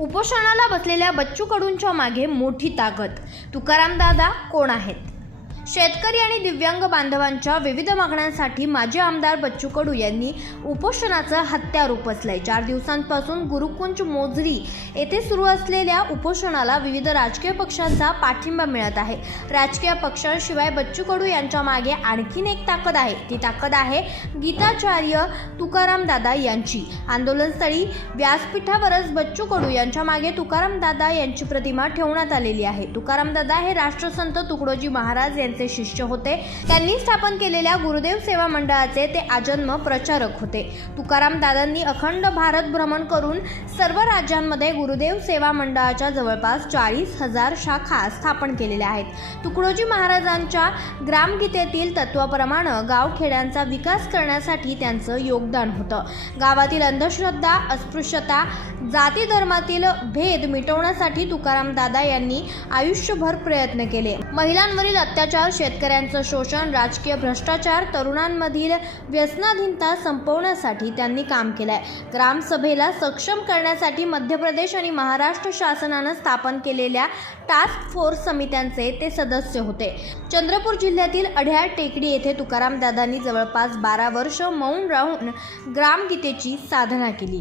उपोषणाला बसलेल्या बच्चू कडूंच्या मागे मोठी ताकद. तुकाराम दादा कोण आहेत? शेतकरी आणि दिव्यांग बांधवांच्या विविध मागण्यांसाठी माजी आमदार बच्चू कडू यांनी उपोषणाचं हत्यार उपसलंय. 4 दिवसांपासून गुरुकुंज मोझरी येथे सुरू असलेल्या उपोषणाला विविध राजकीय पक्षांचा पाठिंबा मिळत आहे. राजकीय पक्षांशिवाय बच्चू कडू यांच्या मागे आणखीन एक ताकद आहे. ती ताकद आहे गीताचार्य तुकाराम दादा यांची. आंदोलनस्थळी व्यासपीठावरच बच्चू कडू यांच्या मागे तुकाराम दादा यांची प्रतिमा ठेवण्यात आलेली आहे. तुकाराम दादा हे राष्ट्रसंत तुकडोजी महाराज यांचे शिष्य होते. त्यांनी स्थापन केलेल्या गुरुदेव सेवा मंडळाचे ते आजन्म प्रचारक होते. तुकाराम दादांनी अखंड भारत भ्रमण करून सर्व राज्यांमध्ये गुरुदेव सेवा मंडळाच्या जवळपास 40,000 शाखा स्थापन केलेल्या आहेत. तुकडोजी महाराजांच्या ग्रामगीतेतील तत्वाप्रमाणे गावखेड्यांचा विकास करण्यासाठी त्यांचं योगदान होतं. गावातील अंधश्रद्धा, अस्पृश्यता, जाती धर्मातील भेद मिटवण्यासाठी तुकाराम दादा यांनी आयुष्यभर प्रयत्न केले. महिलांवरील अत्याचार, शेतकऱ्यांचं शोषण, राजकीय भ्रष्टाचार, तरुणांमधील व्यसनाधीनता संपवण्यासाठी त्यांनी काम केलंय. ग्रामसभेला सक्षम करण्यासाठी मध्य प्रदेश आणि महाराष्ट्र शासनानं स्थापन केलेल्या टास्क फोर्स समित्यांचे ते सदस्य होते. चंद्रपूर जिल्ह्यातील अढ्याळ टेकडी येथे तुकाराम दादांनी जवळपास 12 वर्ष मौन राहून ग्रामगीतेची साधना केली.